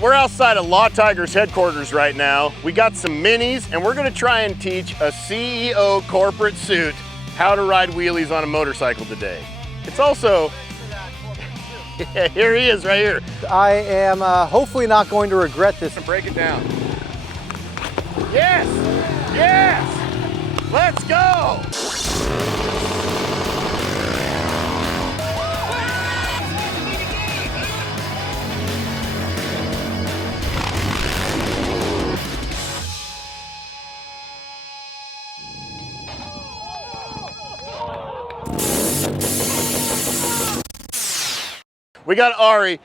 We're outside of Law Tiger's headquarters right now. We got some minis and we're gonna try and teach a CEO corporate suit how to ride wheelies on a motorcycle today. It's also, yeah, here he is right here. I am hopefully not going to regret this. Break it down. Yes, yes, let's go. We got Ari.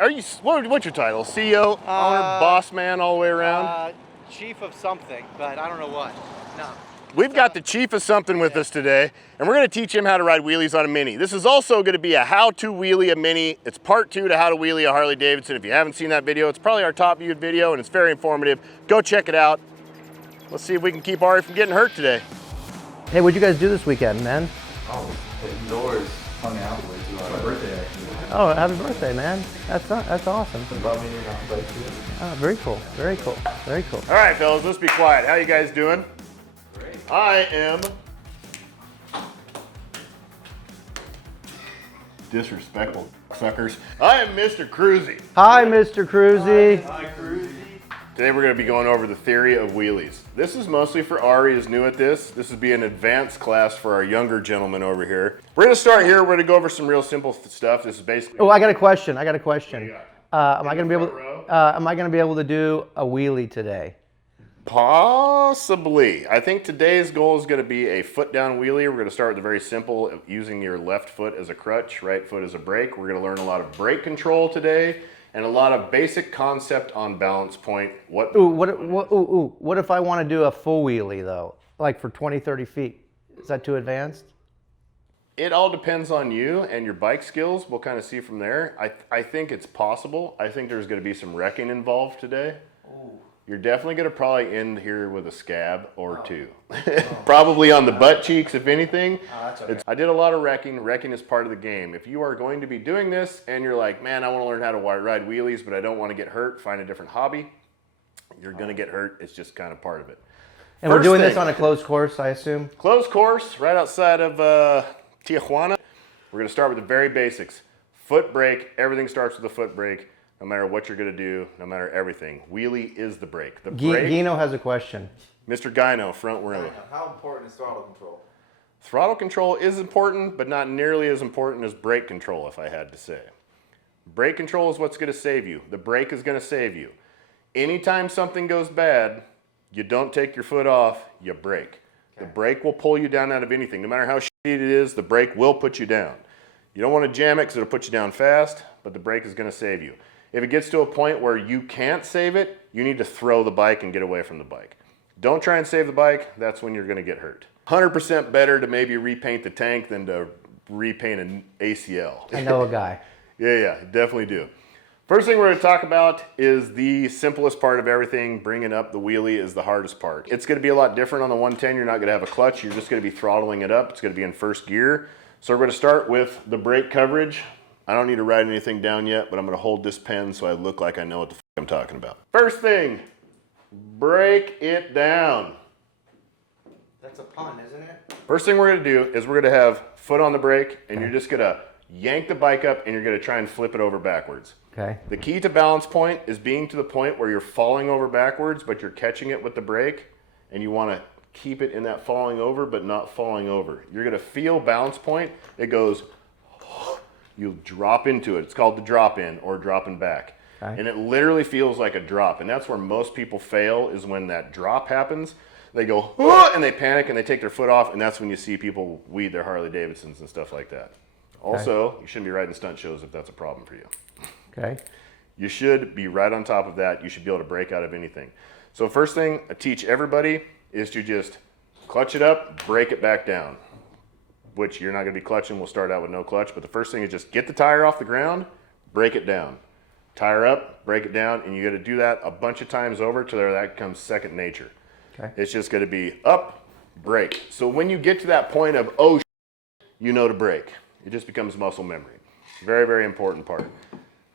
Are you? What's your title? CEO, owner, boss man, all the way around. Chief of something, but I don't know what. No. We've got the chief of something with us today, and we're going to teach him how to ride wheelies on a Mini. This is also going to be a how-to wheelie a Mini. It's part 2 to how to wheelie a Harley Davidson. If you haven't seen that video, it's probably our top viewed video, and it's very informative. Go check it out. Let's see if we can keep Ari from getting hurt today. Hey, what'd you guys do this weekend, man? Oh, indoors, hung out with you. My birthday, actually. Oh, happy birthday, man. That's awesome. About me and not play too. Oh, very cool, very cool, very cool. All right, fellas, let's be quiet. How you guys doing? Great. I am disrespectful, suckers. I am Mr. Kruesi. Hi, Mr. Kruesi. Hi, Kruesi. Today we're going to be going over the theory of wheelies. This is mostly for Ari, who's new at this. This would be an advanced class for our younger gentlemen over here. We're going to start here. We're going to go over some real simple stuff. This is basically... Oh, I got a question. Am I going to be able? row? Am I going to be able to do a wheelie today? Possibly. I think today's goal is going to be a foot down wheelie. We're going to start with the very simple, using your left foot as a crutch, right foot as a brake. We're going to learn a lot of brake control today and a lot of basic concept on balance point. What if I want to do a full wheelie though, like for 20, 30 feet? Is that too advanced? It all depends on you and your bike skills. We'll kind of see from there. I think it's possible. I think there's going to be some wrecking involved today. Ooh. You're definitely going to probably end here with a scab or two. Probably on the butt cheeks, if anything. That's okay. I did a lot of wrecking. Wrecking is part of the game. If you are going to be doing this and you're like, man, I want to learn how to ride wheelies, but I don't want to get hurt, find a different hobby. You're going to get hurt. It's just kind of part of it. And we're doing this on a closed course, I assume? Closed course, right outside of Tijuana. We're going to start with the very basics. Foot brake. Everything starts with a foot brake. No matter what you're going to do, no matter everything. Wheelie is the brake. The brake. Gino has a question. Mr. Gyno, front row. How important is throttle control? Throttle control is important, but not nearly as important as brake control, if I had to say. Brake control is what's going to save you. The brake is going to save you. Anytime something goes bad, you don't take your foot off, you brake. Okay. The brake will pull you down out of anything. No matter how shitty it is, the brake will put you down. You don't want to jam it because it'll put you down fast, but the brake is going to save you. If it gets to a point where you can't save it, you need to throw the bike and get away from the bike. Don't try and save the bike. That's when you're going to get hurt. 100% better to maybe repaint the tank than to repaint an ACL. I know a guy. Yeah, definitely do. First thing we're going to talk about is the simplest part of everything. Bringing up the wheelie is the hardest part. It's going to be a lot different on the 110. You're not going to have a clutch. You're just going to be throttling it up. It's going to be in first gear. So we're going to start with the brake coverage. I don't need to write anything down yet, but I'm going to hold this pen so I look like I know what the f I'm talking about. First thing, break it down. That's a pun, isn't it? First thing we're going to do is we're going to have foot on the brake, and you're just going to yank the bike up, and you're going to try and flip it over backwards. Okay. The key to balance point is being to the point where you're falling over backwards, but you're catching it with the brake, and you want to keep it in that falling over, but not falling over. You're going to feel balance point. It goes... You drop into it. It's called the drop in or dropping back. Okay. And it literally feels like a drop. And that's where most people fail, is when that drop happens. They go, oh, and they panic and they take their foot off. And that's when you see people weed their Harley Davidsons and stuff like that. Okay. Also, you shouldn't be riding stunt shows if that's a problem for you. Okay. You should be right on top of that. You should be able to break out of anything. So first thing I teach everybody is to just clutch it up, break it back down. Which you're not going to be clutching. We'll start out with no clutch. But the first thing is just get the tire off the ground, break it down. Tire up, break it down, and you got to do that a bunch of times over till that becomes second nature. Okay. It's just going to be up, brake. So when you get to that point of, oh, you know to brake. It just becomes muscle memory. Very, very important part.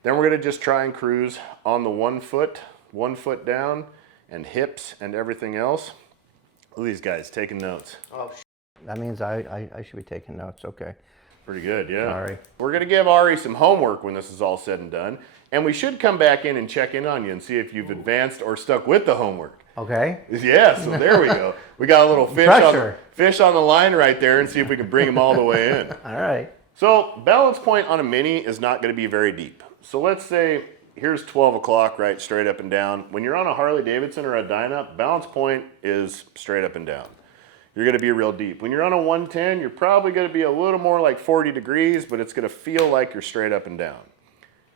Then we're gonna just try and cruise on the 1 foot down, and hips and everything else. Look at these guys taking notes. Oh, that means I should be taking notes. Okay. Pretty good, yeah. Sorry. We're gonna give Ari some homework when this is all said and done. And we should come back in and check in on you and see if you've advanced or stuck with the homework. Okay. Yeah, so there we go. We got a little fish on the line right there, and see if we can bring them all the way in. All right. So balance point on a Mini is not gonna be very deep. So let's say here's 12 o'clock, right, straight up and down. When you're on a Harley Davidson or a Dyna, balance point is straight up and down. You're gonna be real deep. When you're on a 110, you're probably gonna be a little more like 40 degrees, but it's gonna feel like you're straight up and down.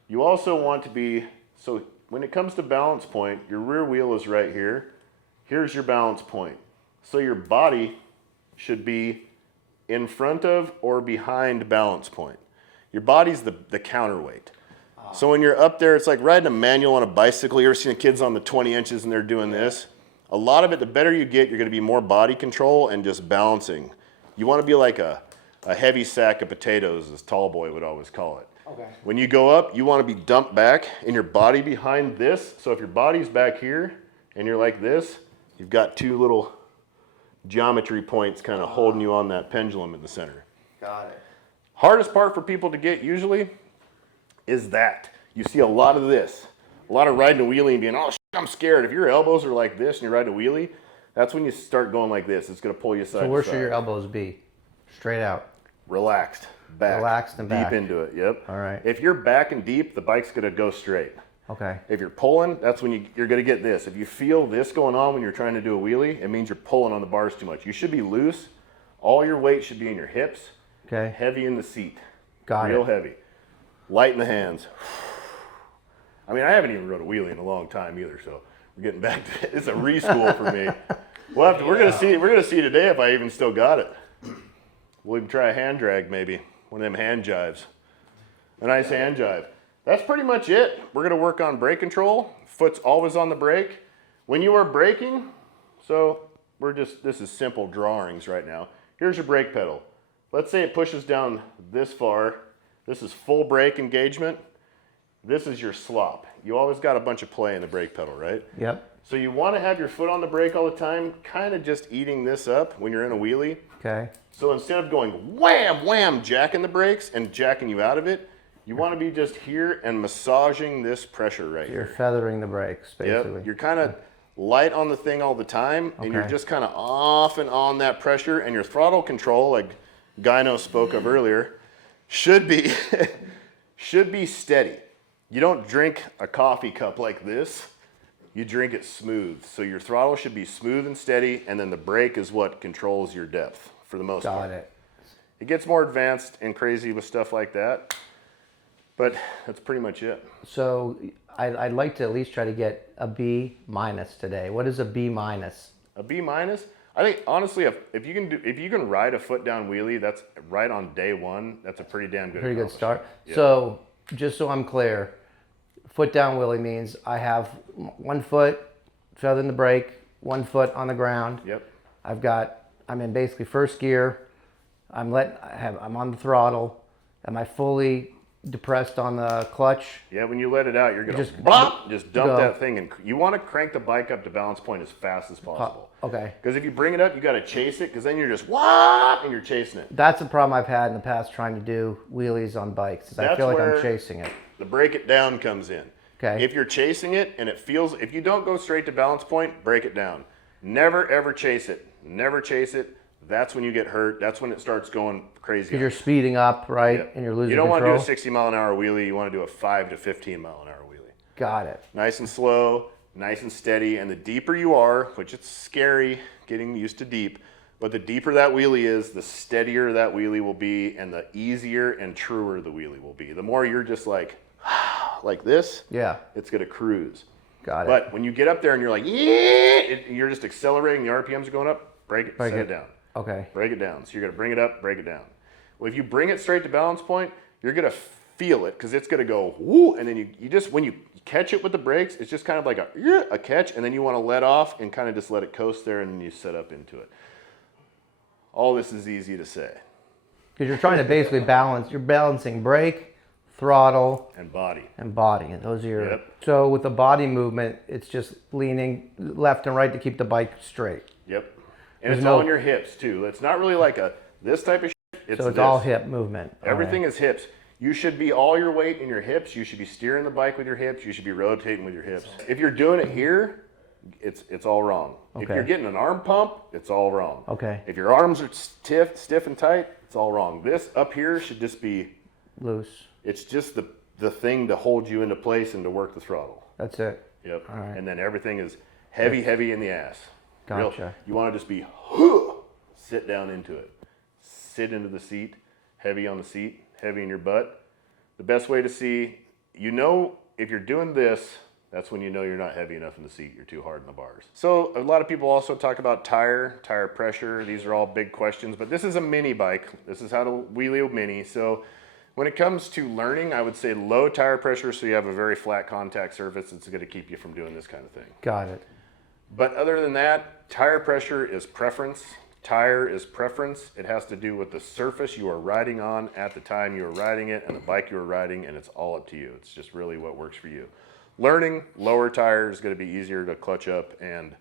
You also want to be, so when it comes to balance point, your rear wheel is right here. Here's your balance point. So your body should be in front of or behind balance point. Your body's the counterweight. So when you're up there, it's like riding a manual on a bicycle. You ever seen the kids on the 20 inches and they're doing this? A lot of it, the better you get, you're gonna be more body control and just balancing. You wanna be like a heavy sack of potatoes, as Tall Boy would always call it. Okay. When you go up, you wanna be dumped back and your body behind this. So if your body's back here and you're like this, you've got two little geometry points kind of holding you on that pendulum in the center. Got it. Hardest part for people to get usually is that. You see a lot of this. A lot of riding a wheelie and being, oh, shit, I'm scared. If your elbows are like this and you're riding a wheelie, that's when you start going like this. It's going to pull you side to side. So where should your elbows be? Straight out. Relaxed. Back. Relaxed and back. Deep into it, yep. All right. If you're back and deep, the bike's going to go straight. Okay. If you're pulling, that's when you're going to get this. If you feel this going on when you're trying to do a wheelie, it means you're pulling on the bars too much. You should be loose. All your weight should be in your hips. Okay. Heavy in the seat. Got it. Real heavy. Light in the hands. I mean, I haven't even rode a wheelie in a long time either, so we're getting back to it. It's a reschool for me. We're gonna see today if I even still got it. We'll even try a hand drag maybe, one of them hand jives. A nice hand jive. That's pretty much it. We're gonna work on brake control. Foot's always on the brake. When you are braking, so this is simple drawings right now. Here's your brake pedal. Let's say it pushes down this far. This is full brake engagement. This is your slop. You always got a bunch of play in the brake pedal, right? Yep. So you want to have your foot on the brake all the time, kind of just eating this up when you're in a wheelie. Okay. So instead of going wham, wham, jacking the brakes and jacking you out of it, you want to be just here and massaging this pressure right You're here. feathering the brakes, basically. Yep. You're kind of light on the thing all the time, and you're Okay. just kind of off and on that pressure, and your throttle control, like Gyno spoke of earlier, should be steady. You don't drink a coffee cup like this, you drink it smooth. So your throttle should be smooth and steady, and then the brake is what controls your depth for the most part. Got it. It gets more advanced and crazy with stuff like that, but that's pretty much it. So I'd like to at least try to get a B minus today. What is a B minus? A B minus? I think honestly, if you can ride a foot down wheelie, that's right on day one. That's a pretty damn good. Pretty good start. Yeah. So just so I'm clear, foot down wheelie means I have 1 foot feathering the brake, 1 foot on the ground. Yep. I'm in basically first gear. I'm on the throttle. Am I fully depressed on the clutch? Yeah, when you let it out, you're gonna Just just dump go. that thing, and you want to crank the bike up to balance point as fast as possible. Okay. Because if you bring it up, you got to chase it, because then you're just whop, and you're chasing it. That's a problem I've had in the past trying to do wheelies on bikes. Is I That's feel like I'm where chasing it. The break it down comes in. Okay. If you're chasing it and it feels, if you don't go straight to balance point, break it down. Never ever chase it. Never chase it. That's when you get hurt. That's when it starts going crazy. Because you're speeding up, right? Yeah. And you're losing You don't control. want to do a 60-mile-an-hour wheelie. You want to do a 5 to 15-mile-an-hour wheelie. Got it. Nice and slow, nice and steady. And the deeper you are, which it's scary getting used to deep, but the deeper that wheelie is, the steadier that wheelie will be, and the easier and truer the wheelie will be. The more you're just like this, Yeah. it's going to cruise. Got it. But when you get up there and you're like, you're just accelerating, the RPMs are going up, set it down. Okay. Break it down. So you're going to bring it up, break it down. Well, if you bring it straight to balance point, you're going to feel it, because it's going to go woo, and then you just, when you catch it with the brakes, it's just kind of like a catch, and then you want to let off and kind of just let it coast there, and then you set up into it. All this is easy to say. Because you're trying to basically balance, you're balancing brake, throttle, and body. and body. And those are your... Yep. So with the body movement, it's just leaning left and right to keep the bike straight. Yep. And There's it's no- all on your hips too. It's not really like this type of shit. It's So it's this. all hip movement. Everything is hips. You should be all your weight in your hips. You should be steering the bike with your hips. You should be rotating with your hips. If you're doing it here, it's all wrong. If Okay. you're getting an arm pump, it's all wrong. Okay. If your arms are stiff and tight, it's all wrong. This up here should just be Loose. It's just the thing to hold you into place and to work the throttle. That's it. Yep. All right. And then everything is heavy in the ass. Gotcha. You want to just be sit down into it. Sit into the seat, heavy on the seat, heavy in your butt. The best way to see, if you're doing this, that's when you know you're not heavy enough in the seat. You're too hard in the bars. So a lot of people also talk about tire pressure. These are all big questions, but this is a mini bike. This is how to wheelie a mini. So when it comes to learning, I would say low tire pressure, so you have a very flat contact surface. It's going to keep you from doing this kind of thing. Got it. But other than that, tire pressure is preference. Tire is preference. It has to do with the surface you are riding on at the time you are riding it and the bike you are riding, and it's all up to you. It's just really what works for you. Learning lower tire is going to be easier to clutch up and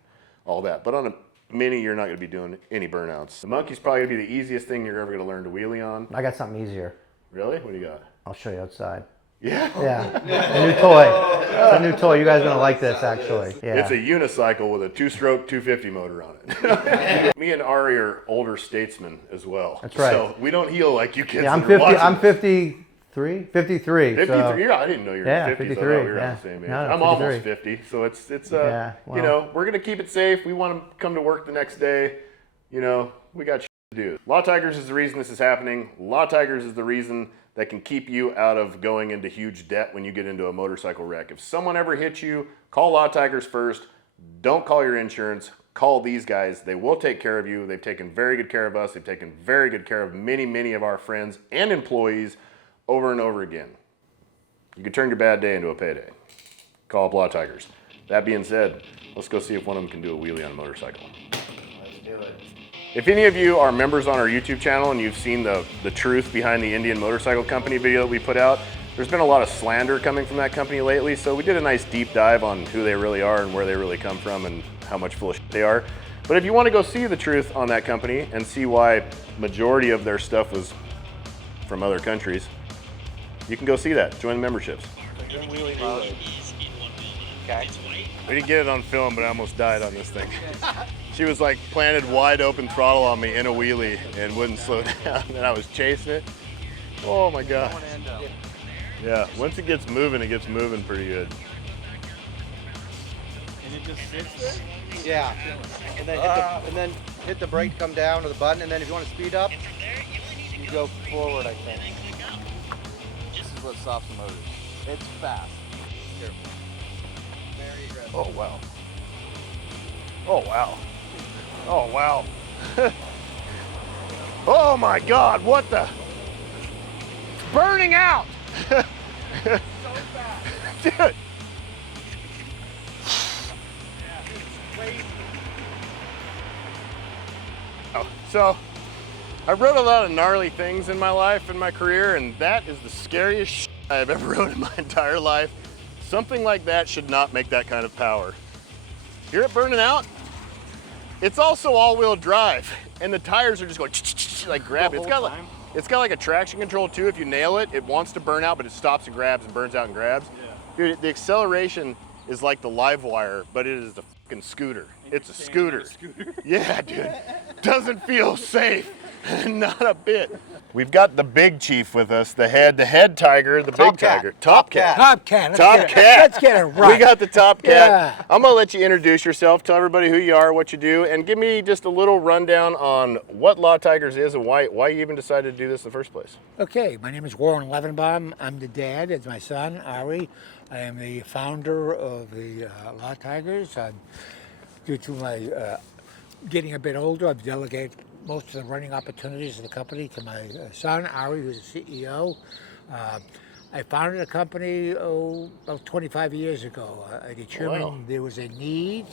all that. But on a mini, you're not going to be doing any burnouts. The monkey's probably going to be the easiest thing you're ever going to learn to wheelie on. I got something easier. Really? What do you got? I'll show you outside. Yeah. Yeah. A new toy. It's a new toy. You guys are gonna like this, actually. Yeah. It's a unicycle with a 2-stroke 250 motor on it. Me and Ari are older statesmen as well. That's right. So we don't heel like you kids. Yeah, I'm that are 50. watching. I'm 53. 53. 53. So, Yeah, I didn't know you were Yeah, 50s. 53, I thought we were yeah. on the same age. No, I'm 53. almost 50, so it's Yeah, well. we're gonna keep it safe. We want to come to work the next day. We got shit to do. Law Tigers is the reason this is happening. Law Tigers is the reason that can keep you out of going into huge debt when you get into a motorcycle wreck. If someone ever hits you, call Law Tigers first. Don't call your insurance. Call these guys. They will take care of you. They've taken very good care of us. They've taken very good care of many of our friends and employees over and over again. You can turn your bad day into a payday. Call up Law Tigers. That being said, let's go see if one of them can do a wheelie on a motorcycle. Let's do it. If any of you are members on our YouTube channel and you've seen the truth behind the Indian Motorcycle Company video that we put out, there's been a lot of slander coming from that company lately, so we did a nice deep dive on who they really are and where they really come from and how much full of shit they are. But if you want to go see the truth on that company and see why majority of their stuff was from other countries, you can go see that. Join the memberships. Okay. We didn't get it on film, but I almost died on this thing. She was like planted wide open throttle on me in a wheelie and wouldn't slow down, and I was chasing it. Oh my God. Yeah, once it gets moving pretty good. And it just sits there? Yeah. And then hit the brake to come down to the button, and then if you want to speed up, you go forward, I think. This is what stops the motor. It's fast. Careful. Very aggressive. Oh wow. Oh wow. Oh wow. Oh my God, what the? It's burning out. So fast. Dude. Yeah, it's crazy. So, I rode a lot of gnarly things in my life and my career, and that is the scariest shit I've ever rode in my entire life. Something like that should not make that kind of power. Hear it burning out? It's also all-wheel drive, and the tires are just going like grab. It's got like a traction control too. If you nail it, it wants to burn out, but it stops and grabs and burns out and grabs. Yeah. Dude, the acceleration is like the live wire, but it is a fucking scooter. It's a scooter. Yeah, dude. Doesn't feel safe. Not a bit. We've got the big chief with us, the head tiger, the big tiger. Top cat. Top cat. Let's get it right. We got the top cat. Yeah. I'm gonna let you introduce yourself, tell everybody who you are, what you do, and give me just a little rundown on what Law Tigers is and why you even decided to do this in the first place. Okay, my name is Warren Levenbaum. I'm the dad. It's my son, Ari. I am the founder of the Law Tigers. Due to my getting a bit older, I've delegated most of the running opportunities of the company to my son, Ari, who's the CEO. I founded a company about 25 years ago. I determined there was a need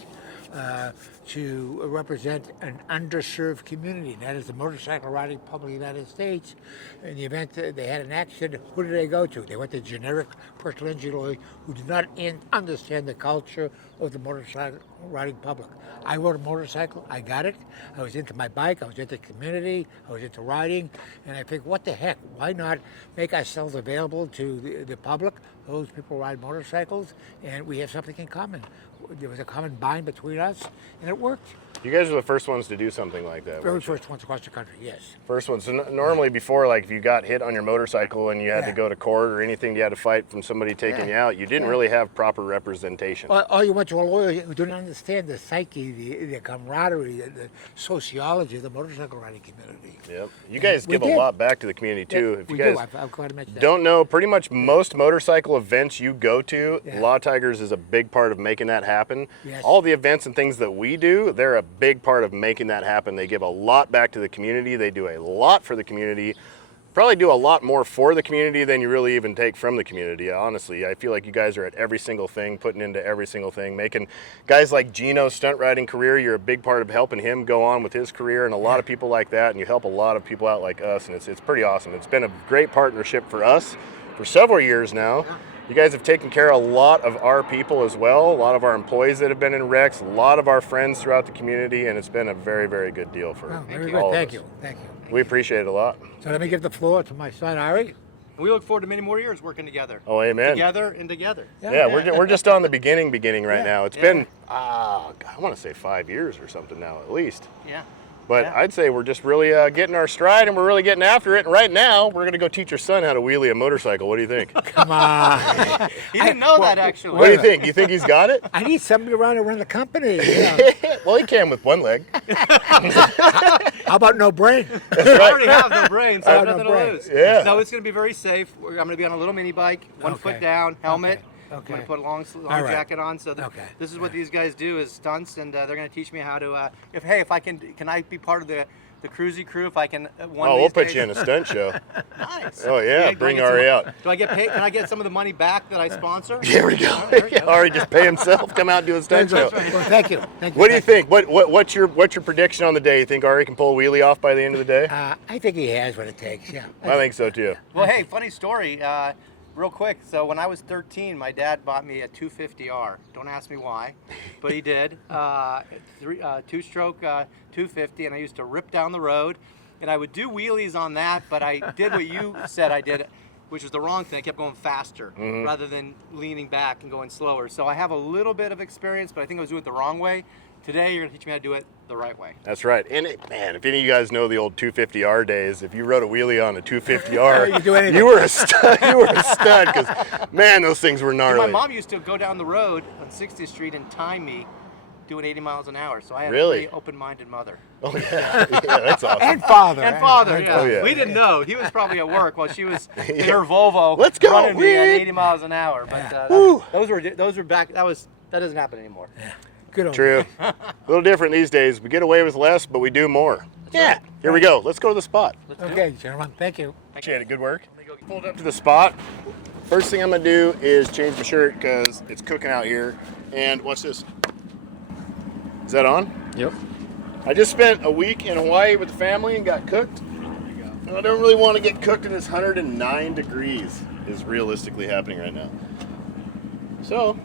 to represent an underserved community, and that is the motorcycle riding public of the United States. In the event that they had an accident, who did they go to? They went to generic personal injury lawyers who did not understand the culture of the motorcycle riding public. I rode a motorcycle, I got it. I was into my bike, I was into community, I was into riding, and I think, what the heck? Why not make ourselves available to the public? Those people ride motorcycles, and we have something in common. There was a common bind between us, and it worked. You guys were the first ones to do something like that. Very first ones across the country, yes. First ones. So normally before, like if you got hit on your motorcycle and you had to Yeah. go to court or anything, you had to fight from somebody taking you out. You didn't really have proper representation. Or you went to a lawyer who didn't understand the psyche, the camaraderie, the sociology of the motorcycle riding community. Yep. You guys We give a did. lot back to the community too. If We you guys do. I'm glad to mention that. don't know, pretty much most motorcycle events you go to, Yeah. Law Tigers is a big part of making that happen. Yes. All the events and things that we do, they're a big part of making that happen. They give a lot back to the community. They do a lot for the community. Probably do a lot more for the community than you really even take from the community. Honestly, I feel like you guys are at every single thing, putting into every single thing, making guys like Gino's stunt riding career, you're a big part of helping him go on with his career, and a lot of people like that, and you help a lot of people out like us, and it's pretty awesome. It's been a great partnership for us for several years now. You guys have taken care of a lot of our people as well, a lot of our employees that have been in wrecks, a lot of our friends throughout the community, and it's been a very, very good deal for Oh, very all good. of Thank us. you. Thank you. We appreciate it a lot. So let me give the floor to my son, Ari. We look forward to many more years working together. Oh, amen. Together and together. Yeah, we're just on the beginning right Yeah. now. It's Yeah. been, I want to say 5 years or something now at least. Yeah. But Yeah. I'd say we're just really getting our stride and we're really getting after it. And right now, we're going to go teach your son how to wheelie a motorcycle. What do you think? Come on. He didn't know that actually. What do you think? You think he's got it? I need somebody around to run the company. Well, he can with one leg. How about no brain? I already have no brain, so I have no nothing brain. to lose. Yeah. No, it's going to be very safe. I'm going to be on a little mini bike, one Okay. foot down, helmet. I'm Okay. going to put a long All right. jacket on. So Okay. this is what these guys do is stunts, and they're going to teach me how to. If I can I be part of the Kruesi crew? If I can. One Oh, of we'll these put days? you in a stunt show. Nice. Oh, yeah. Do I Bring get some- Ari out. Do I get paid? Can I get some of the money back that I sponsor? There we go. All right, there we go. Ari, just pay himself. Come out and do a stunt show. Well, thank you. Thank you. What do you think? What's your prediction on the day? You think Ari can pull a wheelie off by the end of the day? I think he has what it takes, yeah. I think so too. Well, hey, funny story. Real quick. So when I was 13, my dad bought me a 250R. Don't ask me why, but he did. Two-stroke 250, and I used to rip down the road, and I would do wheelies on that. But I did what you said I did, which was the wrong thing. I kept going faster rather than leaning back and going slower. So I have a little bit of experience, but I think I was doing it the wrong way. Today, you're gonna teach me how to do it the right way. That's right. And man, if any of you guys know the old 250R days, if you rode a wheelie on a 250R, You do anything. you were a stud. You were a stud because man, those things were gnarly. My mom used to go down the road on 60th Street and time me doing 80 miles an hour. So I had Really? a pretty open-minded mother. Oh yeah, yeah, that's awesome. And father. And father, yeah. Oh, yeah. We didn't know. He was probably at work while she was in her Volvo Let's go, running me at Wheelie. 80 miles an hour. But Woo. those were back. That doesn't happen anymore. Good old True. A little different these days. We get away with less, but we do more. Yeah. Here we go. Let's go to the spot. Okay, gentlemen, thank you. Appreciate it. Good work. Pulled up to the spot. First thing I'm gonna do is change my shirt because it's cooking out here. And watch this. Is that on? Yep. I just spent a week in Hawaii with the family and got cooked. And I don't really want to get cooked in this 109 degrees is realistically happening right now. So,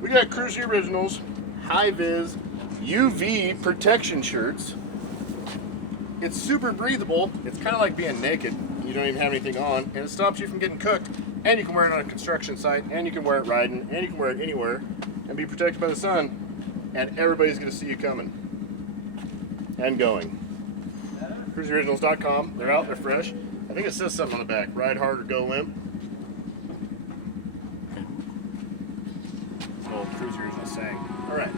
we got Kruesi Originals High Vis UV protection shirts. It's super breathable. It's kind of like being naked. You don't even have anything on, and it stops you from getting cooked. And you can wear it on a construction site, and you can wear it riding, and you can wear it anywhere, and be protected by the sun. And everybody's going to see you coming and going. KruesiOriginals.com. They're out. They're fresh. I think it says something on the back. Ride hard or go limp. It's an old Kruesi Originals saying. All right.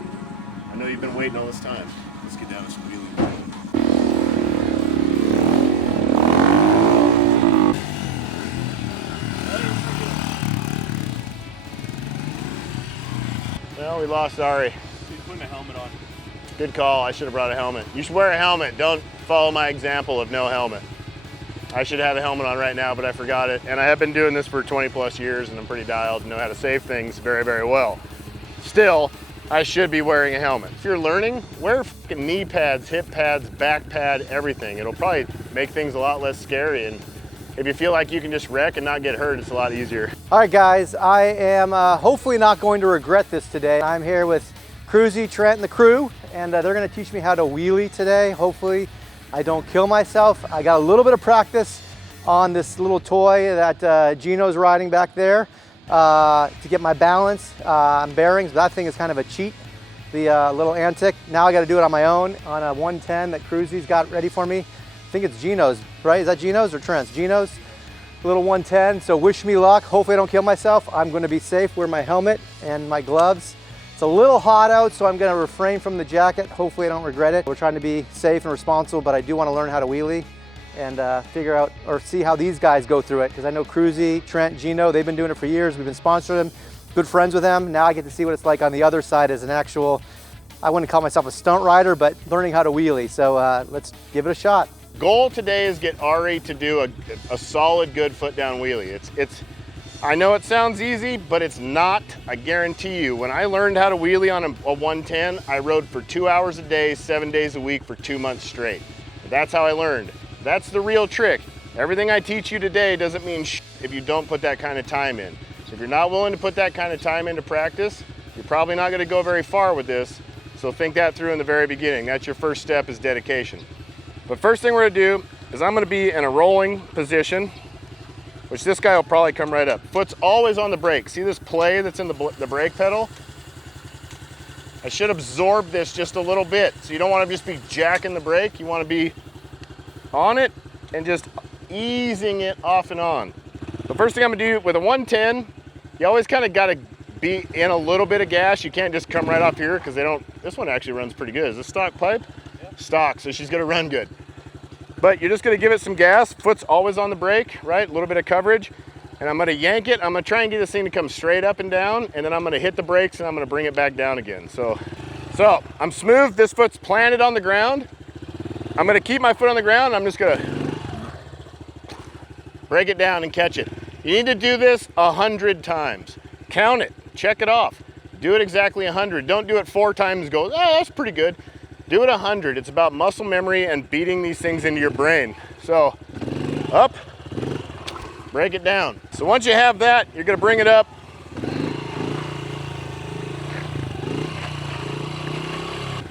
I know you've been waiting all this time. Let's get down to some wheelie. Well, we lost Ari. He's putting a helmet on. Good call. I should have brought a helmet. You should wear a helmet. Don't follow my example of no helmet. I should have a helmet on right now, but I forgot it. And I have been doing this for 20 plus years, and I'm pretty dialed and know how to save things very, very well. still, I should be wearing a helmet. If you're learning, wear fucking knee pads, hip pads, back pad, everything. It'll probably make things a lot less scary, and if you feel like you can just wreck and not get hurt, it's a lot easier. All right, guys, I am hopefully not going to regret this today. I'm here with Kruesi, Trent, and the crew, and they're gonna teach me how to wheelie today. Hopefully I don't kill myself. I got a little bit of practice on this little toy that Gino's riding back there to get my balance and bearings. That thing is kind of a cheat, the little antic. Now I gotta do it on my own on a 110 that Kruesi's got ready for me. I think it's Gino's, right? Is that Gino's or Trent's? Gino's, little 110. So wish me luck. Hopefully I don't kill myself. I'm gonna be safe, wear my helmet and my gloves. It's a little hot out, so I'm gonna refrain from the jacket. Hopefully I don't regret it. We're trying to be safe and responsible, but I do wanna learn how to wheelie and figure out or see how these guys go through it. Because I know Kruesi, Trent, Gino, they've been doing it for years. We've been sponsoring them, good friends with them. Now I get to see what it's like on the other side as an actual, I wouldn't call myself a stunt rider, but learning how to wheelie. So let's give it a shot. Goal today is get Ari to do a solid, good foot down wheelie. I know it sounds easy, but it's not. I guarantee you, when I learned how to wheelie on a 110, I rode for 2 hours a day, 7 days a week for 2 months straight. That's how I learned. That's the real trick. Everything I teach you today doesn't mean shit if you don't put that kind of time in. If you're not willing to put that kind of time into practice, you're probably not gonna go very far with this. So think that through in the very beginning. That's your first step, is dedication. But first thing we're gonna do is I'm gonna be in a rolling position, which this guy will probably come right up. Foot's always on the brake. See this play that's in the brake pedal? I should absorb this just a little bit. So you don't wanna just be jacking the brake. You wanna be on it and just easing it off and on. The first thing I'm gonna do with a 110, you always kind of gotta be in a little bit of gas. You can't just come right off here because this one actually runs pretty good. Is this stock pipe? Yep. Stock, so she's gonna run good. But you're just gonna give it some gas. Foot's always on the brake, right? A little bit of coverage. And I'm gonna yank it. I'm gonna try and get this thing to come straight up and down, and then I'm gonna hit the brakes and I'm gonna bring it back down again. So I'm smooth, this foot's planted on the ground. I'm gonna keep my foot on the ground. I'm just gonna break it down and catch it. You need to do this 100 times. Count it, check it off. Do it exactly 100. Don't do it 4 times and go, oh, that's pretty good. Do it 100. It's about muscle memory and beating these things into your brain. So up, break it down. So once you have that, you're gonna bring it up. Were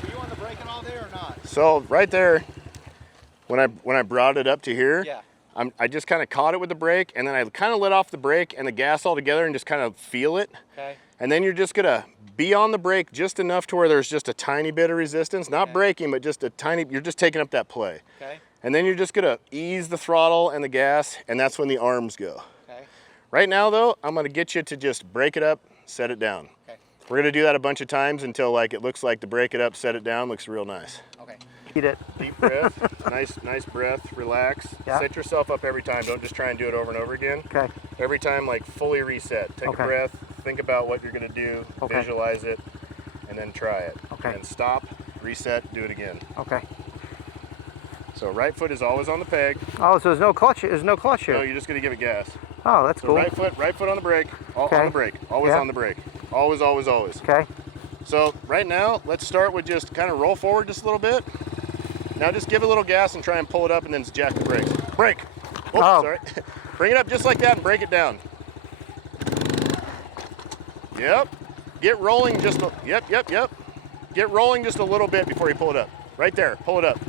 you on the brake at all there or not? So right there, when I brought it up to here, Yeah. I just kind of caught it with the brake, and then I kind of let off the brake and the gas altogether and just kind of feel it. Okay. And then you're just gonna be on the brake just enough to where there's just a tiny bit of resistance, not braking, but just a tiny, you're just taking up that play. Okay. And then you're just gonna ease the throttle and the gas, and that's when the arms go. Okay. Right now though, I'm gonna get you to just break it up, set it down. Okay. We're gonna do that a bunch of times until like it looks like the break it up, set it down looks real nice. Okay. Eat it. Deep breath, nice breath, relax. Yeah. Set yourself up every time. Don't just try and do it over and over again. Okay. Every time, like fully reset. Take Okay. a breath, think about what you're gonna do, Okay. visualize it, and then try it. Okay. And stop, reset, do it again. Okay. So right foot is always on the peg. Oh, so there's no clutch. There's no clutch No, here. you're just gonna give it gas. Oh, that's So cool. right foot on the brake, on Okay. the brake, always Yeah. on the brake. Always, always, always. Okay. So right now, let's start with just kind of roll forward just a little bit. Now just give it a little gas and try and pull it up and then jack the brakes. Brake. Oops, Oh. sorry. Bring it up just like that and break it down. Yep. Get rolling just, yep. Get rolling just a little bit before you pull it up. Right there, pull it up.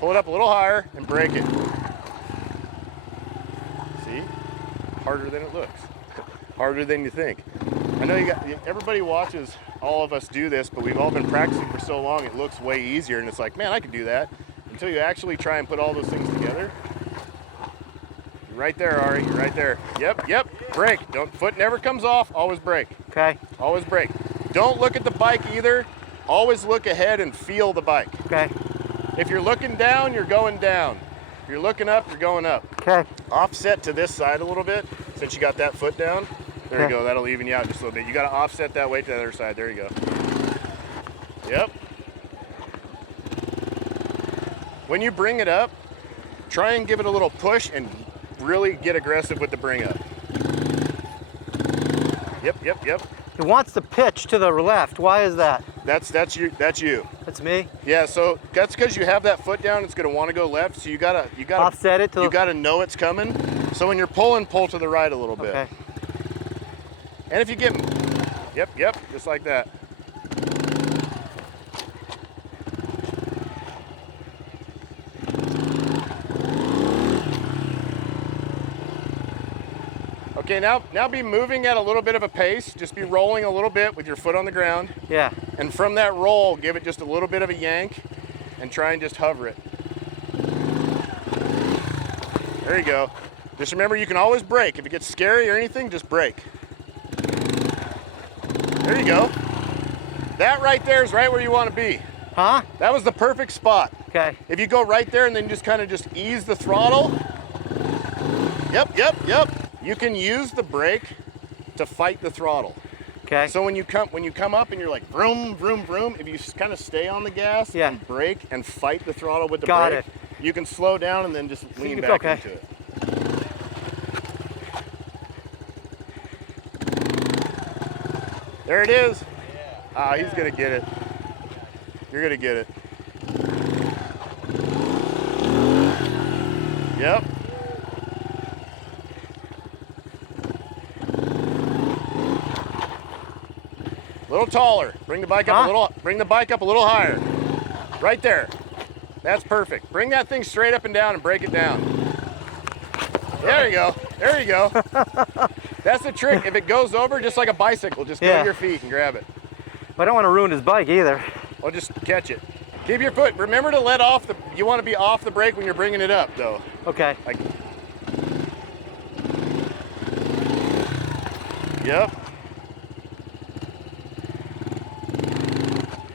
Pull it up a little higher and break it. See? Harder than it looks. Harder than you think. I know everybody watches all of us do this, but we've all been practicing for so long, it looks way easier, and it's like, man, I could do that. Until you actually try and put all those things together. You're right there, Ari, you're right there. Yep, brake. Foot never comes off, always brake. Okay. Always brake. Don't look at the bike either. Always look ahead and feel the bike. Okay. If you're looking down, you're going down. If you're looking up, you're going up. Okay. Offset to this side a little bit, since you got that foot down. There you Okay. go, that'll even you out just a little bit. You gotta offset that weight to the other side, there you go. Yep. When you bring it up, try and give it a little push and really get aggressive with the bring up. Yep. It wants to pitch to the left. Why is that? That's you. That's you. That's me. Yeah. So that's because you have that foot down. It's gonna want to go left. So you gotta Offset it to you gotta know it's coming. So when you're pulling, pull to the right a little bit. Okay. And if you get, yep, just like that. Okay, now be moving at a little bit of a pace. Just be rolling a little bit with your foot on the ground. Yeah. And from that roll, give it just a little bit of a yank and try and just hover it. There you go. Just remember, you can always brake. If it gets scary or anything, just brake. There you go. That right there is right where you want to be. Huh? That was the perfect spot. Okay. If you go right there and then just kind of just ease the throttle. Yep. You can use the brake to fight the throttle. Okay. So when you come up and you're like vroom, vroom, vroom, if you kind of stay on the gas Yeah. and brake and fight the throttle with the Got brake, it. you can slow down and then just lean back Okay. into it. There it is. Ah, he's gonna get it. You're gonna get it. Yep. A little taller. Bring the bike up a little. Bring the bike up a little higher. Right there. That's perfect. Bring that thing straight up and down and break it down. There you go. There you go. That's the trick. If it goes over, just like a bicycle, just go to your feet and grab it. But I don't want to ruin his bike either. Or just catch it. Keep your foot. Remember to let off the. You want to be off the brake when you're bringing it up, though. Okay. Like. Yep.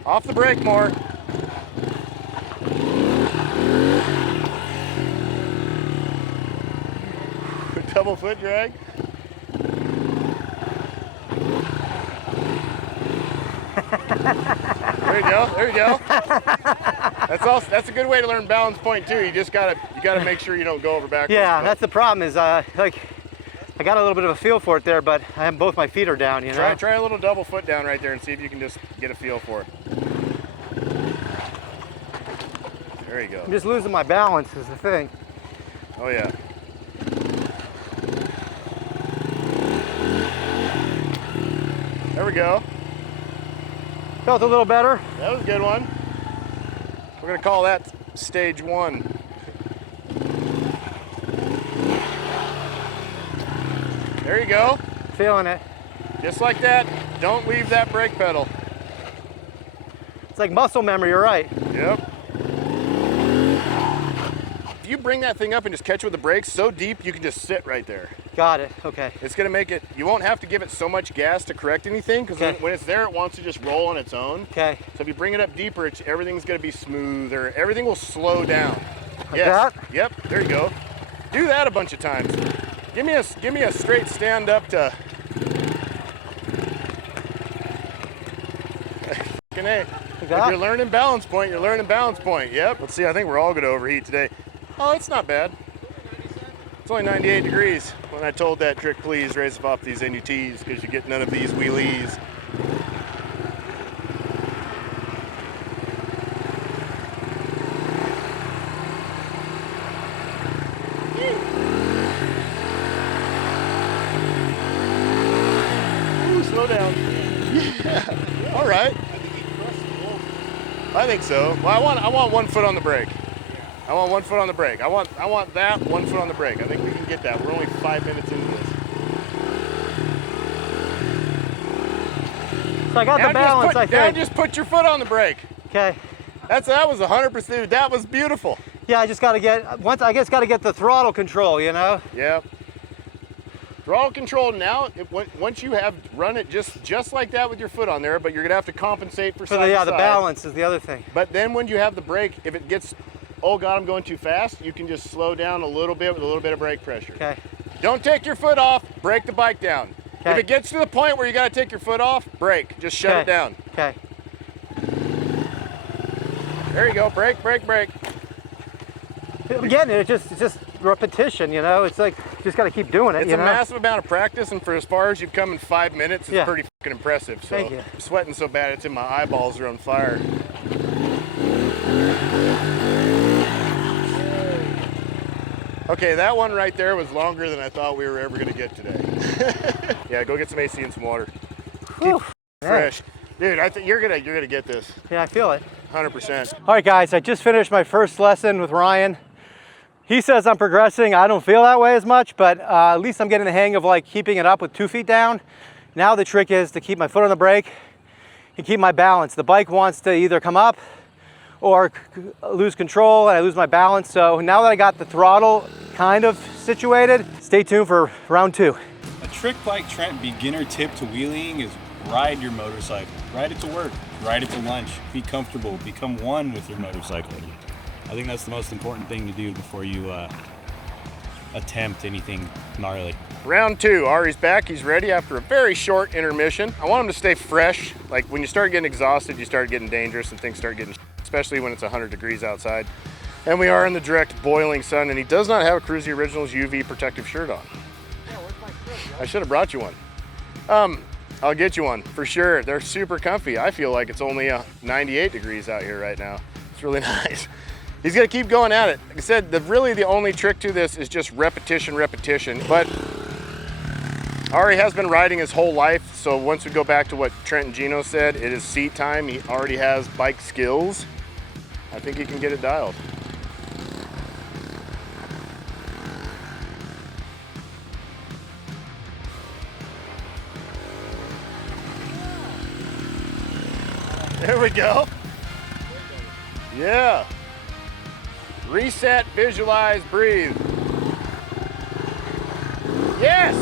Off the brake more. Double foot drag. There you go. There you go. That's a good way to learn balance point too. You gotta make sure you don't go over backwards. Yeah, that's the problem. Is like I got a little bit of a feel for it there, but I have both my feet are down. You know. Try a little double foot down right there and see if you can just get a feel for it. There you go. I'm just losing my balance is the thing. Oh yeah. There we go. Felt a little better. That was a good one. We're gonna call that stage 1. There you go. Feeling it. Just like that. Don't leave that brake pedal. It's like muscle memory. You're right. Yep. If you bring that thing up and just catch it with the brakes so deep, you can just sit right there. Got it. Okay. It's gonna make it, you won't have to give it so much gas to correct anything, because Okay. when it's there, it wants to just roll on its own. Okay. So if you bring it up deeper, everything's gonna be smoother. Everything will slow down. Like that? Yep, there you go. Do that a bunch of times. Give me a straight stand up to. Fucking A. If you're learning balance point, you're learning balance point. Yep. Let's see, I think we're all gonna overheat today. Oh, it's not bad. It's only 98 degrees. When I told that trick, please raise off these NUTs because you get none of these wheelies. Ooh, slow down. Yeah. All right. I think so. Well, I want 1 foot on the brake. I want 1 foot on the brake. I want that 1 foot on the brake. I think we can get that. We're only 5 minutes into this. So I got the balance, I Now think. just put your foot on the brake. Okay. That was 100%. That was beautiful. Yeah, I just got to get got to get the throttle control, you know. Yep. Throttle control now. Once you have run it just like that with your foot on there, but you're gonna have to compensate for side to Yeah, the side. balance is the other thing. But then when you have the brake, if it gets, oh God, I'm going too fast, you can just slow down a little bit with a little bit of brake pressure. Okay. Don't take your foot off, brake the bike down. Okay. If it gets to the point where you gotta take your foot off, brake, just shut it down. Okay. There you go, brake, brake, brake. I'm getting it. It's just repetition, you know. It's like just got to keep doing it. It's you a know? massive amount of practice, and for as far as you've come in 5 minutes, it's Yeah. pretty fucking impressive. So Thank you. I'm sweating so bad it's in my eyeballs are on fire. Okay, that one right there was longer than I thought we were ever gonna get today. Yeah, go get some AC and some water. Whew. Fresh. Dude, I think you're gonna get this. Yeah, I feel it. 100%. All right, guys, I just finished my first lesson with Ryan. He says I'm progressing. I don't feel that way as much, but at least I'm getting the hang of like keeping it up with 2 feet down. Now the trick is to keep my foot on the brake and keep my balance. The bike wants to either come up or lose control and I lose my balance. So now that I got the throttle kind of situated, stay tuned for round 2. A trick bike Trent beginner tip to wheeling is ride your motorcycle. Ride it to work, ride it to lunch. Be comfortable, become one with your motorcycle. I think that's the most important thing to do before you attempt anything gnarly. Round 2, Ari's back, he's ready after a very short intermission. I want him to stay fresh. Like when you start getting exhausted, you start getting dangerous and things start getting, especially when it's 100 degrees outside. And we are in the direct boiling sun, and he does not have a Kruesi Originals UV protective shirt on. I should have brought you one. I'll get you one for sure. They're super comfy. I feel like it's only 98 degrees out here right now. It's really nice. He's gonna keep going at it. Like I said, really the only trick to this is just repetition, repetition. But Ari has been riding his whole life, so once we go back to what Trent and Gino said, it is seat time. He already has bike skills. I think he can get it dialed. There we go. Yeah. Reset, visualize, breathe. Yes!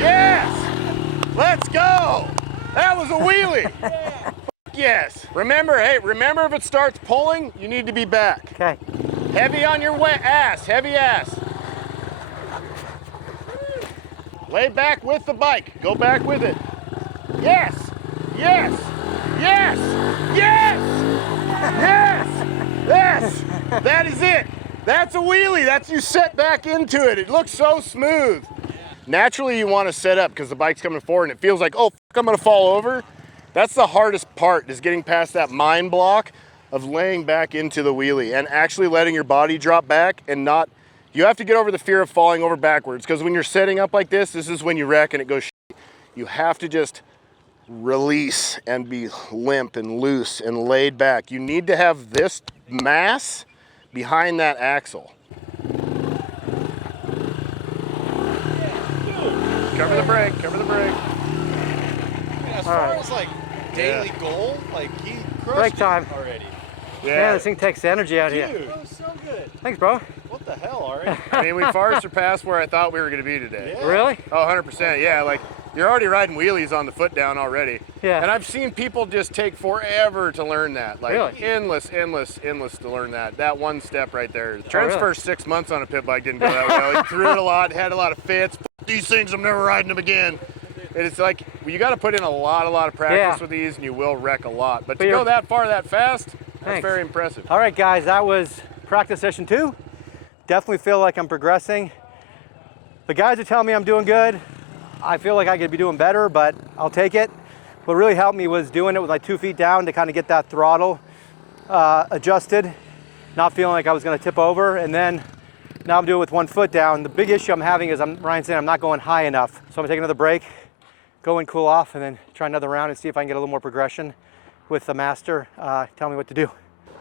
Yes! Let's go! That was a wheelie! Yes. Remember, hey, remember if it starts pulling, you need to be back. Okay. Heavy on your ass, heavy ass. Lay back with the bike. Go back with it. Yes! Yes! Yes! Yes! Yes! Yes! That is it. That's a wheelie. That's you set back into it. It looks so smooth. Naturally, you want to set up because the bike's coming forward and it feels like, oh, I'm going to fall over. That's the hardest part, is getting past that mind block of laying back into the wheelie and actually letting your body drop back and not, you have to get over the fear of falling over backwards, because when you're setting up like this is when you wreck and it goes shit. You have to just release and be limp and loose and laid back. You need to have this mass behind that axle. Cover the brake, cover the brake. As far as like daily goal, like he crushed Break it time. already. Yeah, this thing takes energy out here. Dude, that was so good. Thanks, bro. What the hell, Ari? I mean, we far surpassed where I thought we were going to be today. Yeah. Really? Oh, 100%. Yeah, like you're already riding wheelies on the foot down already. Yeah. And I've seen people just take forever to learn that. Like Really? endless to learn that. That one step right there. Trent's really? first 6 months on a pit bike didn't go that well. He threw it a lot, had a lot of fits. These things, I'm never riding them again. And it's like, well, you got to put in a lot of practice Yeah. with these, and you will wreck a lot. But to you're- go that far, that fast, that's Thanks. very impressive. All right, guys, that was practice session 2. Definitely feel like I'm progressing. The guys are telling me I'm doing good. I feel like I could be doing better, but I'll take it. What really helped me was doing it with my 2 feet down to kind of get that throttle adjusted, not feeling like I was going to tip over. And then now I'm doing it with 1 foot down. The big issue I'm having is, Ryan saying I'm not going high enough. So I'm going to take another break, go and cool off, and then try another round and see if I can get a little more progression with the master. Tell me what to do.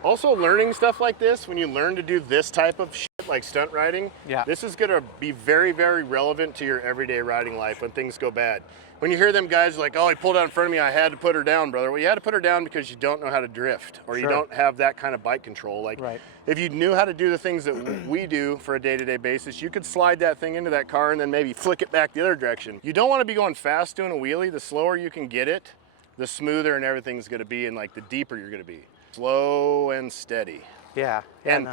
Also, learning stuff like this, when you learn to do this type of shit, like stunt riding, Yeah. this is gonna be very, very relevant to your everyday riding life when things go bad. When you hear them guys like, oh, he pulled out in front of me, I had to put her down, brother. Well, you had to put her down because you don't know how to drift, or you Sure. don't have that kind of bike control. Like, Right. if you knew how to do the things that we do for a day-to-day basis, you could slide that thing into that car and then maybe flick it back the other direction. You don't want to be going fast doing a wheelie. The slower you can get it, the smoother and everything's gonna be, and like the deeper you're gonna be. Slow and steady. Yeah. And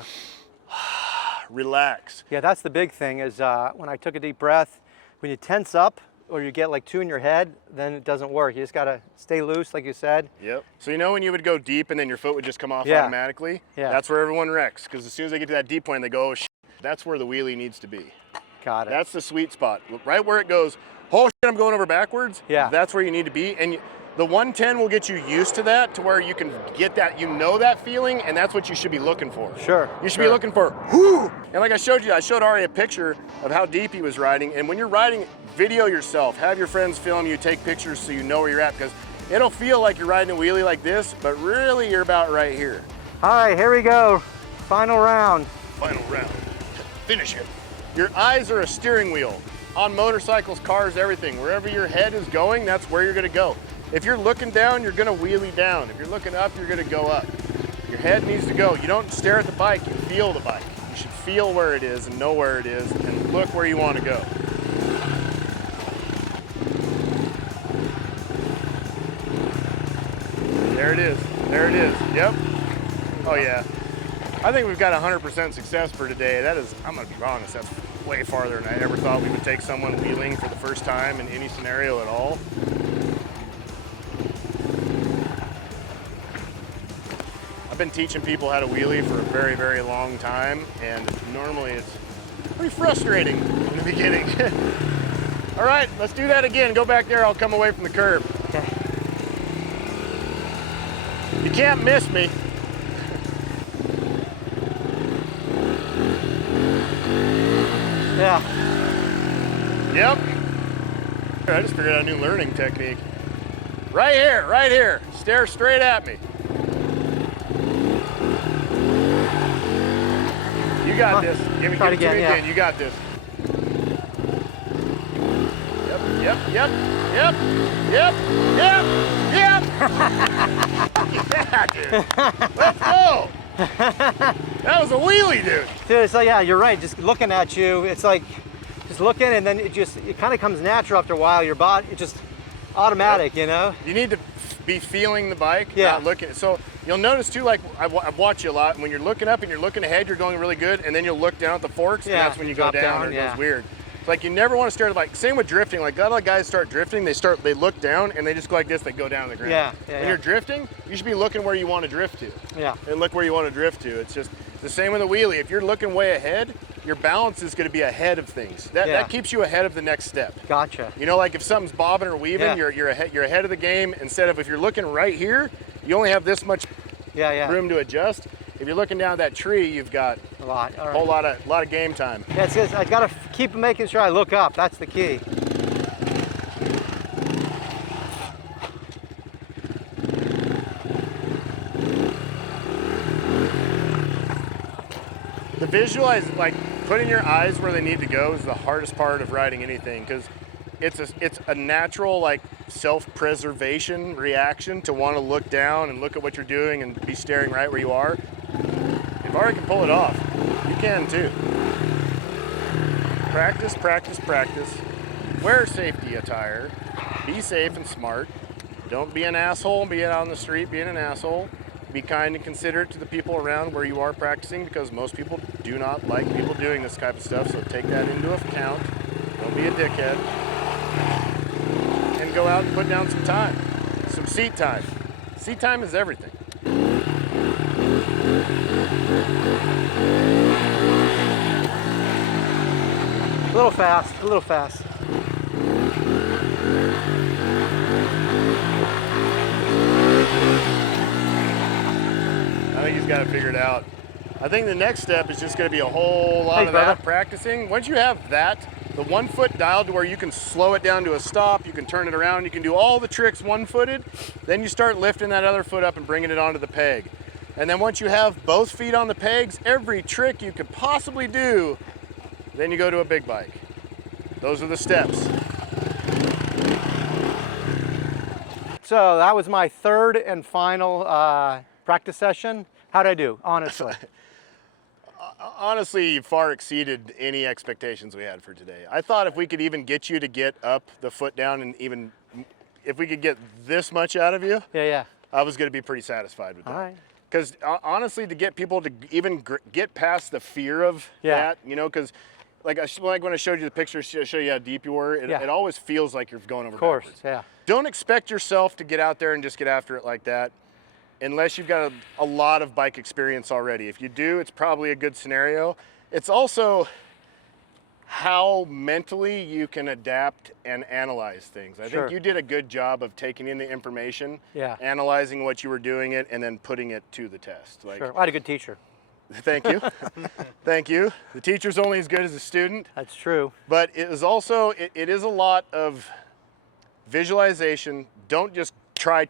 relax. Yeah, that's the big thing is when I took a deep breath, when you tense up or you get like 2 in your head, then it doesn't work. You just got to stay loose, like you said. Yep. So you know when you would go deep and then your foot would just come off Yeah. automatically? Yeah. That's where everyone wrecks, because as soon as they get to that deep point, they go, oh, shit. That's where the wheelie needs to be. Got it. That's the sweet spot. Right where it goes, oh shit, I'm going over backwards. Yeah. That's where you need to be. And the 110 will get you used to that, to where you can get that, that feeling, and that's what you should be looking for. Sure. You should be looking for, whoo! And like I showed Ari a picture of how deep he was riding. And when you're riding, video yourself. Have your friends film you, take pictures so you know where you're at, because it'll feel like you're riding a wheelie like this, but really you're about right here. All right, here we go. Final round. Final round. Finish it. Your eyes are a steering wheel. On motorcycles, cars, everything. Wherever your head is going, that's where you're gonna go. If you're looking down, you're gonna wheelie down. If you're looking up, you're gonna go up. Your head needs to go. You don't stare at the bike, you feel the bike. You should feel where it is and know where it is and look where you wanna go. There it is, there it is, yep. Oh yeah. I think we've got 100% success for today. That is, I'm gonna be honest, that's way farther than I ever thought we would take someone wheeling for the first time in any scenario at all. I've been teaching people how to wheelie for a very, very long time, and normally it's pretty frustrating in the beginning. All right, let's do that again. Go back there, I'll come away from the curb. Okay. You can't miss me. Yeah. Yep. I just figured out a new learning technique. Right here, right here. Stare straight at me. You got this. Give it to me again. You got this. Yep, yep, yep, yep, yep, yep, yep. Yeah, dude. Let's go. That was a wheelie, dude. Dude, so yeah, you're right. Just looking at you, it's like just looking, and then it kind of comes natural after a while. Your body, it just automatic, you know. You need to be feeling the bike, Yeah. not looking. So you'll notice too, like I've watched you a lot. When you're looking up and you're looking ahead, you're going really good, and then you'll look down at the forks, and Yeah, that's when you go drop down, down, and it yeah. goes weird. It's like you never want to stare at the bike. Same with drifting. Like a lot of guys start drifting, they look down and they just go like this. They go down to the ground. Yeah, When you're drifting, you should be looking where you want to drift to. Yeah. And look where you want to drift to. It's just the same with a wheelie. If you're looking way ahead, your balance is going to be ahead of things. That keeps you ahead of the next step. Gotcha. You know, like if something's bobbing or weaving, Yeah. you're ahead of the game. Instead of if you're looking right here, you only have this much room to adjust. If you're looking down that tree, you've got A lot. All a right. whole lot of game time. Yeah, it's just, I gotta keep making sure I look up. That's the key. The visualize, like putting your eyes where they need to go, is the hardest part of riding anything, because it's a natural like self-preservation reaction to want to look down and look at what you're doing and be staring right where you are. If Ari can pull it off, you can too. Practice, practice, practice. Wear safety attire. Be safe and smart. Don't be an asshole being out on the street being an asshole. Be kind and considerate to the people around where you are practicing, because most people do not like people doing this type of stuff, so take that into account. Don't be a dickhead. And go out and put down some time. Some seat time. Seat time is everything. A little fast, a little fast. I think he's got it figured out. I think the next step is just going to be a whole lot of that practicing. Once you have that, the 1 foot dialed to where you can slow it down to a stop, you can turn it around, you can do all the tricks 1-footed, then you start lifting that other foot up and bringing it onto the peg. And then once you have both feet on the pegs, every trick you could possibly do, then you go to a big bike. Those are the steps. So that was my third and final practice session. How'd I do, honestly? Honestly, you far exceeded any expectations we had for today. I thought if we could even get you to get up the foot down, and even if we could get this much out of you, Yeah. I was going to be pretty satisfied with that. All right. Because honestly, to get people to even get past the fear of that, you know, because like when I showed you the picture, show you how deep you were, it always feels like you're going over backwards. Of course, yeah. Don't expect yourself to get out there and just get after it like that, unless you've got a lot of bike experience already. If you do, it's probably a good scenario. It's also, how mentally you can adapt and analyze things. I Sure. think you did a good job of taking in the information, Yeah. analyzing what you were doing it, and then putting it to the test. Like, Sure. I had a good teacher. thank you. Thank you. The teacher's only as good as the student. That's true. But it is also, it is a lot of visualization. Don't just try,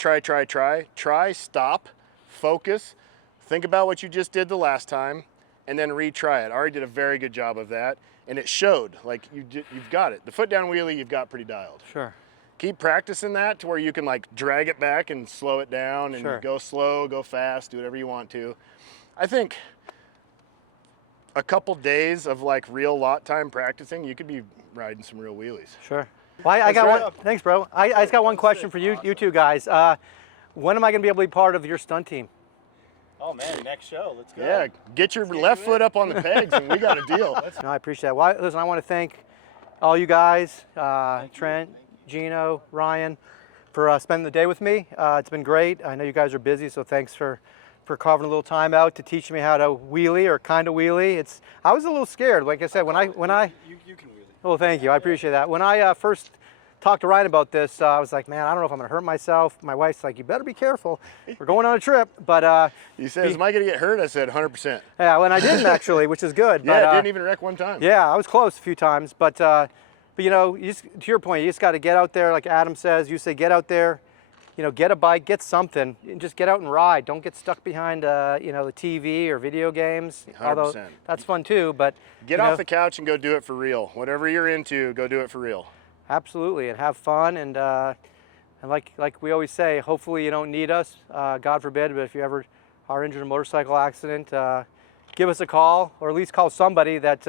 stop, focus, think about what you just did the last time, and then retry it. Ari did a very good job of that, and it showed, like you've got it. The foot down wheelie, you've got pretty dialed. Sure. Keep practicing that to where you can like drag it back and slow it down and Sure. go slow, go fast, do whatever you want to. I think a couple days of like real lot time practicing, you could be riding some real wheelies. Sure. Well, I got right. one. Thanks, bro. I just got one question for you two guys. When am I going to be able to be part of your stunt team? Oh man, next show, let's go. Yeah, get your left foot up on the pegs and we got a deal. No, I appreciate that. Well, listen, I want to thank all you guys, Trent, Gino, Ryan, for spending the day with me. It's been great. I know you guys are busy, so thanks for carving a little time out to teach me how to wheelie or kind of wheelie. I was a little scared, like I said, when I You can wheelie. well, thank you. I appreciate that. When I first talked to Ryan about this, I was like, man, I don't know if I'm going to hurt myself. My wife's like, you better be careful. We're going on a trip. But He says, am I going to get hurt? I said, 100%. yeah, well, and I didn't actually, which is good. Yeah, but, didn't even wreck one time. Yeah, I was close a few times, but you know, to your point, you just got to get out there, like Adam says. You say, get out there, you know, get a bike, get something, and just get out and ride. Don't get stuck behind, you know, the TV or video games. 100%. Although that's fun too, but Get you off know, the couch and go do it for real. Whatever you're into, go do it for real. absolutely, and have fun. And like we always say, hopefully you don't need us, God forbid. But if you ever are injured in a motorcycle accident, give us a call, or at least call somebody that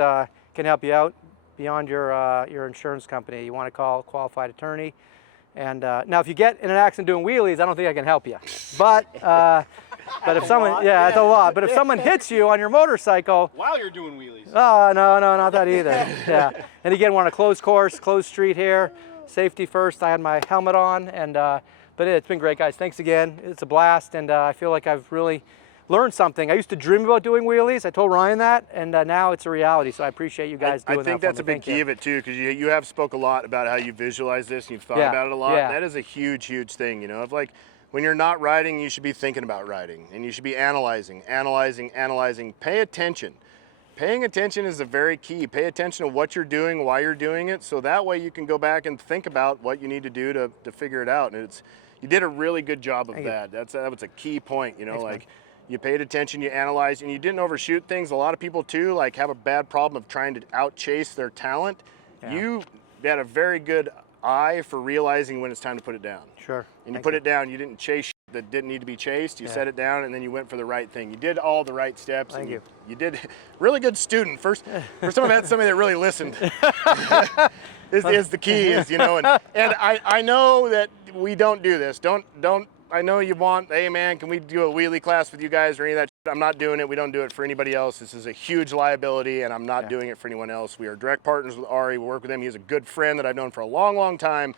can help you out beyond your insurance company. You want to call a qualified attorney. And now, if you get in an accident doing wheelies, I don't think I can help you. But if someone, yeah, it's a lot. But if someone hits you on your motorcycle, While you're doing wheelies. oh no, not that either. Yeah. And again, we're on a closed course, closed street here. Safety first. I had my helmet on, and but it's been great, guys. Thanks again. It's a blast, and I feel like I've really learned something. I used to dream about doing wheelies. I told Ryan that, and now it's a reality. So I appreciate you guys doing that. I think that's a big key of it too, because you have spoke a lot about how you visualize this and you've thought about it a lot. Yeah. That is a huge thing, you know. Of like when you're not riding, you should be thinking about riding, and you should be analyzing. Pay attention. Paying attention is a very key. Pay attention to what you're doing, why you're doing it, so that way you can go back and think about what you need to do to figure it out. And you did a really good job of that. That was a key point, you know. Thanks, like. man. You paid attention, you analyzed, and you didn't overshoot things. A lot of people too, like, have a bad problem of trying to outchase their talent. Yeah. You had a very good eye for realizing when it's time to put it down. Sure. And you put it down. You didn't chase shit that didn't need to be chased. You set it down, and then you went for the right thing. You did all the right steps. Thank you. You did really good student. First time I've had somebody that really listened. is the key, is, you know, and I know that we don't do this. Don't. I know you want, hey man, can we do a wheelie class with you guys or any of that shit? I'm not doing it. We don't do it for anybody else. This is a huge liability, and I'm not doing it for anyone else. We are direct partners with Ari. We work with him. He's a good friend that I've known for a long, long time.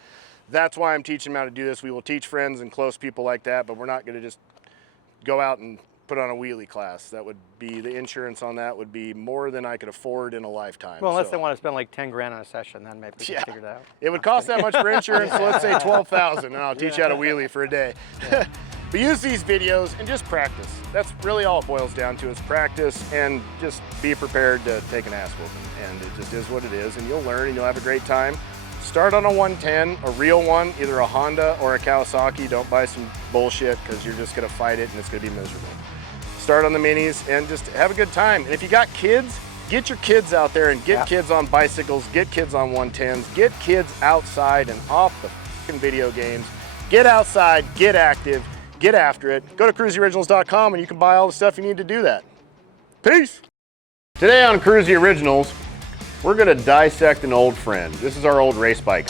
That's why I'm teaching him how to do this. We will teach friends and close people like that, but we're not going to just go out and put on a wheelie class. That would be, the insurance on that would be more than I could afford in a lifetime. Well, unless So, they want to spend like 10 grand on a session, then maybe we can figure it out. it would cost that much for insurance, so let's say 12,000, and I'll teach you how to wheelie for a day. But use these videos and just practice. That's really all it boils down to, is practice and just be prepared to take an ass whooping. And it just is what it is, and you'll learn and you'll have a great time. Start on a 110, a real one, either a Honda or a Kawasaki. Don't buy some bullshit, because you're just gonna fight it and it's gonna be miserable. Start on the minis and just have a good time. And if you got kids, get your kids out there and get kids on bicycles, get kids on 110s, get kids outside and off the fucking video games. Get outside, get active, get after it. Go to KruesiOriginals.com and you can buy all the stuff you need to do that. Peace. Today on Kruesi Originals, we're gonna dissect an old friend. This is our old race bike.